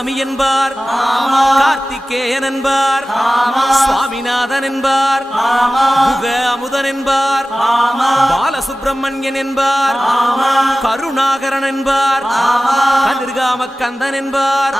சாமி என்பார், கார்த்திகேயன் என்பார், சுவாமிநாதன் என்பார், முக அமுதன் என்பார், பாலசுப்பிரமணியன் என்பார், கருணாகரன் என்பார், கதிர்காம கந்தன் என்பார்.